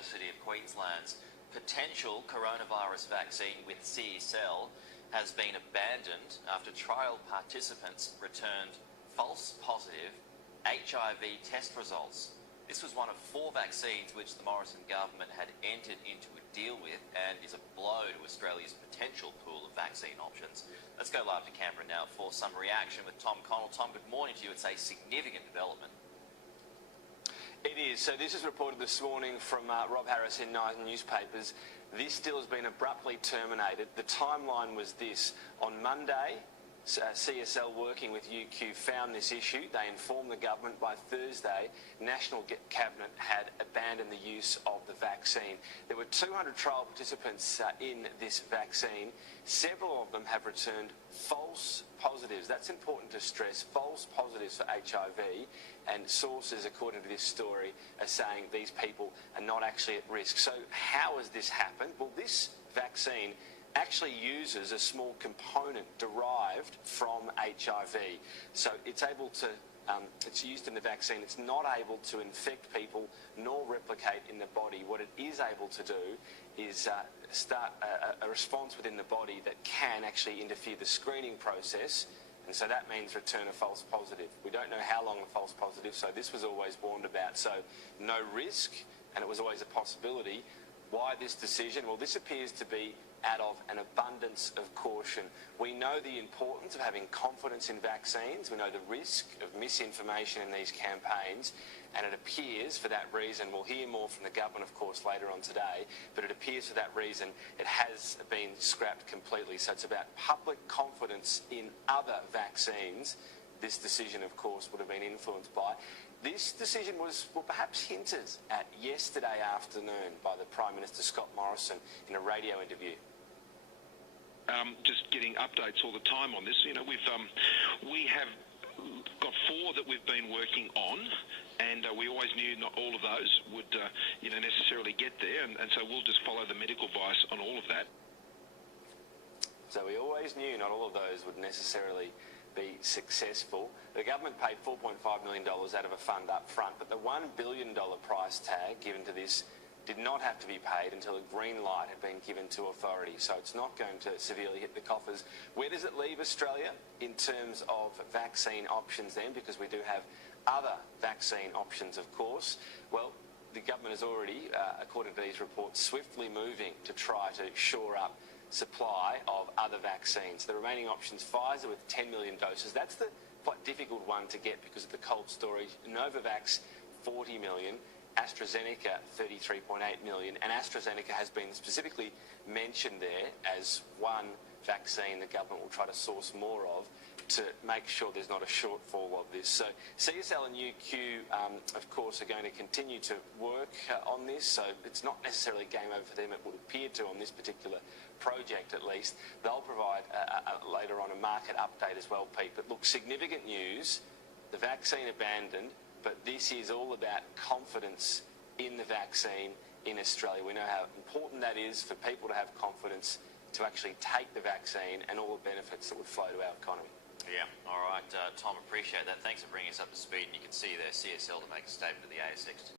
University of Queensland's potential coronavirus vaccine with CSL has been abandoned after trial participants returned false positive HIV test results. This was one of 4 vaccines which the Morrison government had entered into a deal with and is a blow to Australia's potential pool of vaccine options. Let's go live to Canberra now for some reaction with Tom Connell. Tom, good morning to you. It's a significant development. It is. So this is reported this morning from Rob Harris in Nine newspapers. This deal has been abruptly terminated. The timeline was this. On Monday, CSL working with UQ found this issue. They informed the government. By Thursday, National Cabinet had abandoned the use of the vaccine. There were 200 trial participants in this vaccine. Several of them have returned false positives. That's important to stress, false positives for HIV. And sources, according to this story, are saying these people are not actually at risk. So how has this happened? Well, this vaccine actually uses a small component derived from HIV. So it's able to, it's used in the vaccine. It's not able to infect people nor replicate in the body. What it is able to do is start a response within the body that can actually interfere the screening process. And so that means return a false positive. We don't know how long the false positive, so this was always warned about. So no risk, and it was always a possibility. Why this decision? Well, this appears to be out of an abundance of caution. We know the importance of having confidence in vaccines. We know the risk of misinformation in these campaigns, and it appears for that reason, we'll hear more from the government, of course, later on today, but it appears for that reason it has been scrapped completely. So it's about public confidence in other vaccines. This decision, of course, would have been influenced by. This decision was perhaps hinted at yesterday afternoon by the Prime Minister, Scott Morrison, in a radio interview. Just getting updates all the time on this. You know, we have got 4 that we've been working on, and we always knew not all of those would, necessarily get there, and so we'll just follow the medical advice on all of that. So we always knew not all of those would necessarily be successful. The government paid $4.5 million out of a fund up front, but the $1 billion price tag given to this did not have to be paid until a green light had been given to authority. So it's not going to severely hit the coffers. Where does it leave Australia in terms of vaccine options then? Because we do have other vaccine options, of course. Well, the government is already, according to these reports, swiftly moving to try to shore up supply of other vaccines. The remaining options, Pfizer with 10 million doses. That's the quite difficult one to get because of the cold storage. Novavax, 40 million. AstraZeneca, 33.8 million. And AstraZeneca has been specifically mentioned there as one vaccine the government will try to source more of to make sure there's not a shortfall of this. So CSL and UQ, of course, are going to continue to work on this. So it's not necessarily game over for them. It would appear to on this particular project at least. They'll provide later on a market update as well, Pete. But look, significant news, the vaccine abandoned, but this is all about confidence in the vaccine in Australia. We know how important that is for people to have confidence to actually take the vaccine and all the benefits that would flow to our economy. Yeah, all right, Tom, appreciate that. Thanks for bringing us up to speed. And you can see there CSL to make a statement to the ASX.